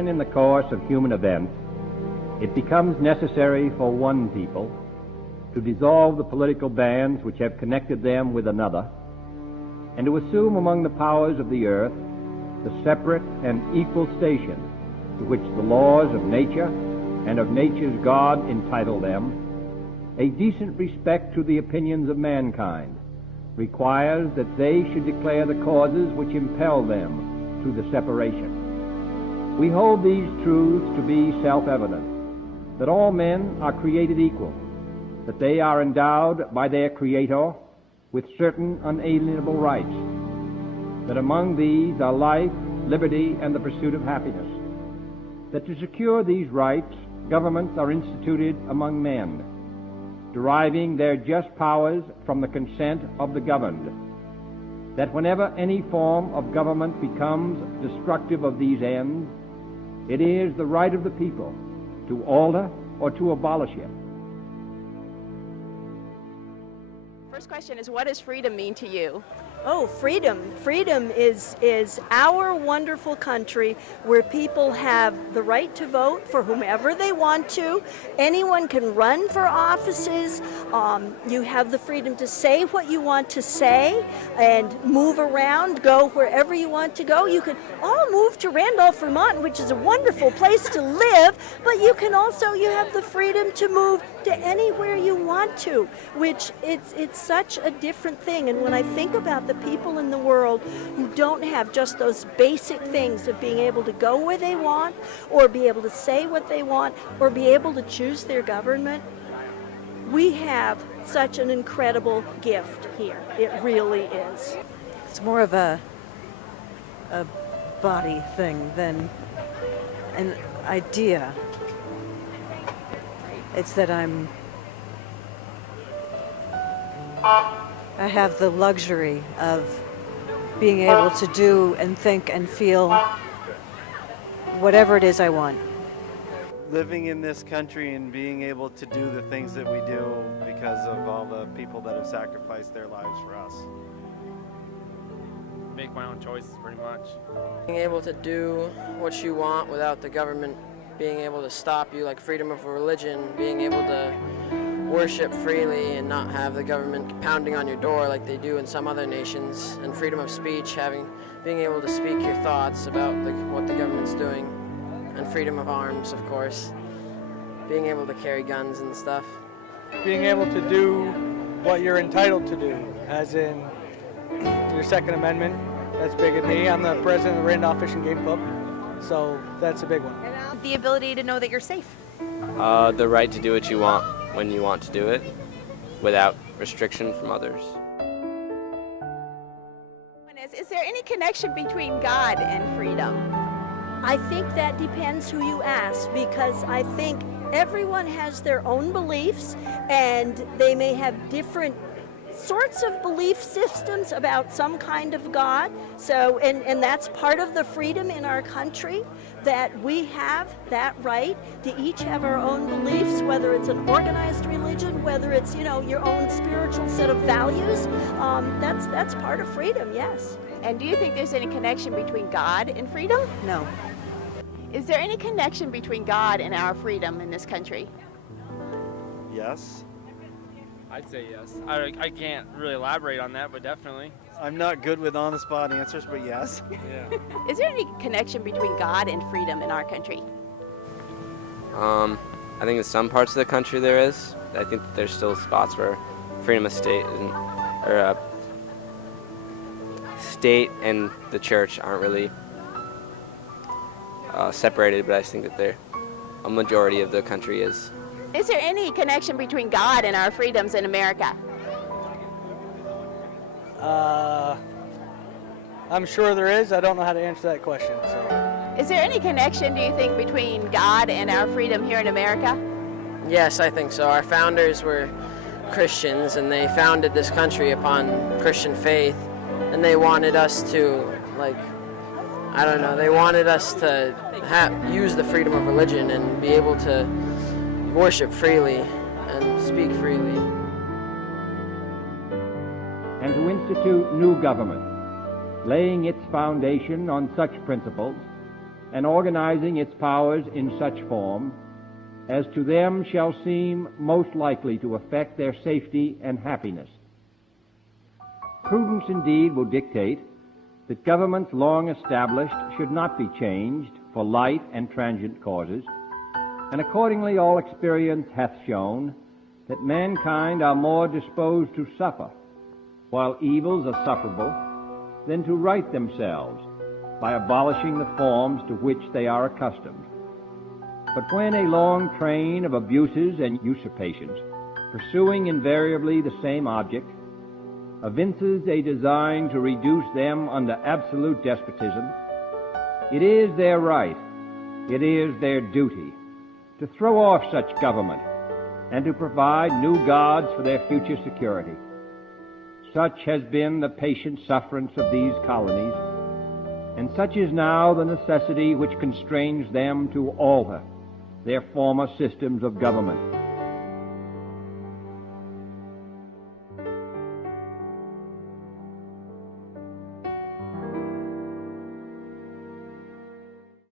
When in the course of human events it becomes necessary for one people to dissolve the political bands which have connected them with another, and to assume among the powers of the earth the separate and equal station to which the laws of nature and of nature's God entitle them, a decent respect to the opinions of mankind requires that they should declare the causes which impel them to the separation. We hold these truths to be self-evident, that all men are created equal, that they are endowed by their Creator with certain unalienable rights, that among these are life, liberty, and the pursuit of happiness, that to secure these rights, governments are instituted among men, deriving their just powers from the consent of the governed, that whenever any form of government becomes destructive of these ends, it is the right of the people to alter or to abolish it. First question is, what does freedom mean to you? Oh, freedom. Freedom is our wonderful country where people have the right to vote for whomever they want to. Anyone can run for offices. You have the freedom to say what you want to say and move around, go wherever you want to go. You can all move to Randolph, Vermont, which is a wonderful place to live, but you have the freedom to move to anywhere you want to, which it's such a different thing. And when I think about the people in the world who don't have just those basic things of being able to go where they want, or be able to say what they want, or be able to choose their government, we have such an incredible gift here. It really is. It's more of a body thing than an idea. It's that I have the luxury of being able to do and think and feel whatever it is I want. Living in this country and being able to do the things that we do because of all the people that have sacrificed their lives for us. Make my own choices, pretty much. Being able to do what you want without the government being able to stop you, like freedom of religion, being able to worship freely and not have the government pounding on your door like they do in some other nations, and freedom of speech, being able to speak your thoughts about what the government's doing, and freedom of arms, of course, being able to carry guns and stuff. Being able to do what you're entitled to do, as in your Second Amendment. That's big at me. I'm the president of the Randolph Fish and Game Club, so that's a big one. The ability to know that you're safe. The right to do what you want when you want to do it without restriction from others. Is there any connection between God and freedom? I think that depends who you ask, because I think everyone has their own beliefs and they may have different sorts of belief systems about some kind of God. So, and that's part of the freedom in our country, that we have that right to each have our own beliefs, whether it's an organized religion, whether it's, your own spiritual set of values. That's part of freedom, yes. And do you think there's any connection between God and freedom? No. Is there any connection between God and our freedom in this country? Yes. I'd say yes. I can't really elaborate on that, but definitely. I'm not good with on-the-spot answers, but yes. Yeah. Is there any connection between God and freedom in our country? I think in some parts of the country there is. I think that there's still spots where freedom of state state and the church aren't really separated, but I think that a majority of the country is. Is there any connection between God and our freedoms in America? I'm sure there is. I don't know how to answer that question. So. Is there any connection, do you think, between God and our freedom here in America? Yes, I think so. Our founders were Christians, and they founded this country upon Christian faith, and they wanted us to, they wanted us to use the freedom of religion and be able to worship freely and speak freely. And to institute new government, laying its foundation on such principles and organizing its powers in such form as to them shall seem most likely to affect their safety and happiness. Prudence indeed will dictate that governments long established should not be changed for light and transient causes, and accordingly all experience hath shown that mankind are more disposed to suffer, while evils are sufferable, than to right themselves by abolishing the forms to which they are accustomed. But when a long train of abuses and usurpations, pursuing invariably the same object, evinces a design to reduce them under absolute despotism, it is their right, it is their duty, to throw off such government and to provide new gods for their future security. Such has been the patient sufferance of these colonies, and such is now the necessity which constrains them to alter their former systems of government.